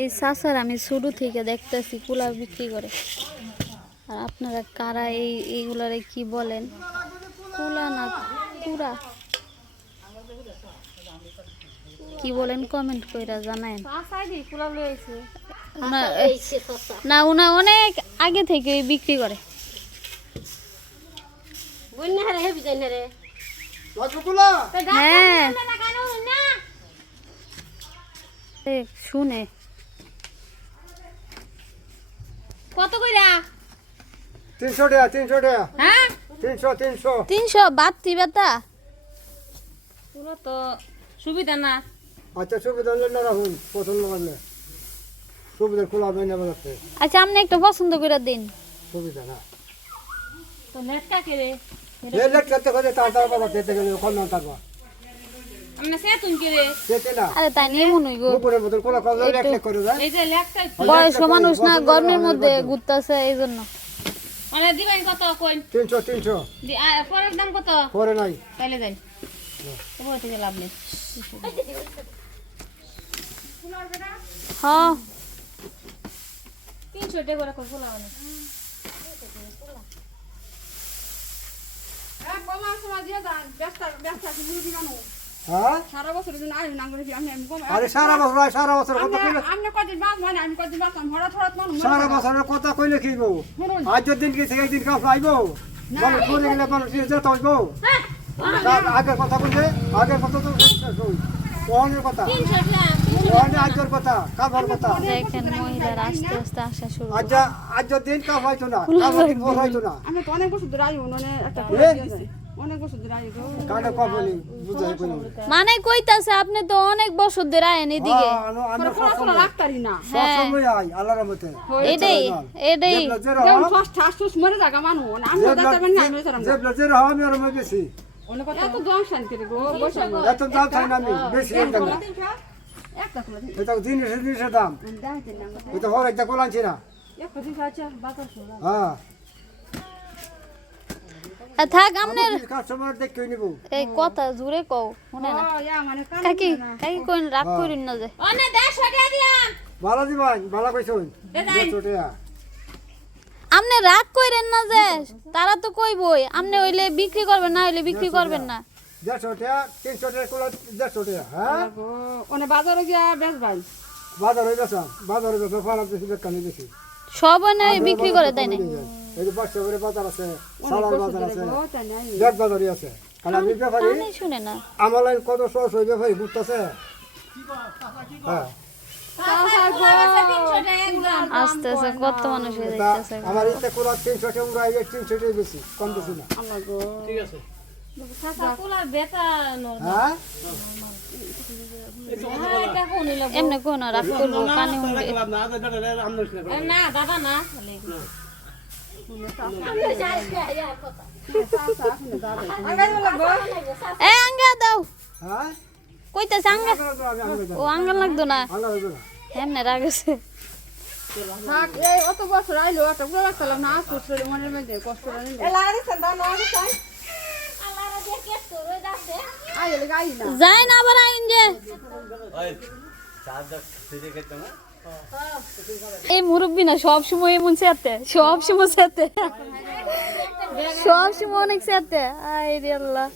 এই চাষার আমি শুরু থেকে দেখতেছি কুলা বিক্রি করে। আর আপনারা কারা এই, এইগুলারে কি বলেন? কুলা না কুড়া? কি বলেন কমেন্ট কইরা জানায়েন। উনা- না উনা অনেক আগে থেকে বিক্রি করে। হ্যাঁ। শুনে। কত কইরা? তিনশো টাকা তিনশো টাকা। হ্যাঁ? তিনশো তিনশো। তিনশো বাত্তি বেতা পুরো তো সুবিধা না। আচ্ছা সুবিধা হলে না রাখুন পছন্দ করলে। সুবিধা খোলা হবে না বাজাতে আচ্ছা আপনি একটু পছন্দ করে দিন। সুবিধা না। তো লেটকা কে রে? যে লেট করে তার বাবা যেতে গেলে ওখানে না থাকবা আমরা সে তুমি কে রে যেতে না আরে তাই নিয়ে মনে গো উপরের মতন কোলা কল লেট লেট করে যায়। এই যে লেটকা বয়স মানুষ না গরমের মধ্যে ঘুরতেছে এই জন্য। মানে দিবেন কত কইন? পরের দাম কত? পরে নাই। তাইলে দেন। তোমার থেকে লাভ নেই। হ্যাঁ। তিনশো টাকা করে কই ফুলা মানে হ্যাঁ সারা বছর জন্য আইন না করে আমি আমি কম আরে সারা বছর হয়, সারা বছর কত কইলে আমি কদিন বাদ মানে আমি বাদ মানুষ সারা বছরের কথা কইলে কি গো? আজ দিন গেছে একদিন কাপ আইবো? মানুষ করে গেলে মানুষ যেতে হইব আগের কথা আগের তো কোনের কথা কথা কাপড় কথা। দেখেন মহিলারা আস্তে আস্তে আসা শুরু। আজ আজ দিন হইতো না দিন না। আমি তো অনেক বছর ধরে মানে একটা মানে কইতাছে আপনি তো অনেক বছর ধরে আয়েন এদিকে। আল্লাহর রহমতে। এটাই এত দম শান্তি রে গো বসে। এত দাম আমি বেশি দাম না একটা খোলা দিন এটা জিনিস জিনিসের দাম দেখাইতে না রাগ করিন না যে আপনি রাগ কইরেন না যে তারা তো কইবই আপনি হইলে বিক্রি করবেন না হইলে বিক্রি করবেন না দেড়শো টাকা তিনশো টাকা কোলা দেড়শো টাকা হ্যাঁ? বাজারে গিয়া বেশ ভাই বাজার হয়ে গেছে বাজার হয়ে গেছে ফালা বেশি বেকানি বেশি। সব বিক্রি করে তাই না। এই যে পাঁচশো করে বাজার আছে সালার বাজার আছে ও তাই নাই। দেড় বাজারই আছে। কারণ আমি ব্যাপারি শুনে না। আমার লাইন কত সহজ হয়ে ব্যাপারি হ্যাঁ। আস্তে আস্তে কত মানুষ আমার ইচ্ছা কোলা তিনশো টাকা উড়াই তিনশো টাকা বেশি কম বেশি না। আল্লাহ গো ফুলা বেতা নো হ্যাঁ? এটা কোন হইল এমনি কোন রাগ করব কানে না দাদা না এ আঙ্গা দাও। হ্যাঁ? কইতাছে আঙ্গা? ও আঙ্গা লাগতো না। এমনি রাগ আছে। অত বছর আইলো একটা পুরো রাখতাম না আজ করছিল মনের মধ্যে কষ্ট গাই না আবার আইন যে এই মুরব্বী না সব সময় এমন সেতে সব সময় সেতে সব সময় অনেক সেতে আই রে আল্লাহ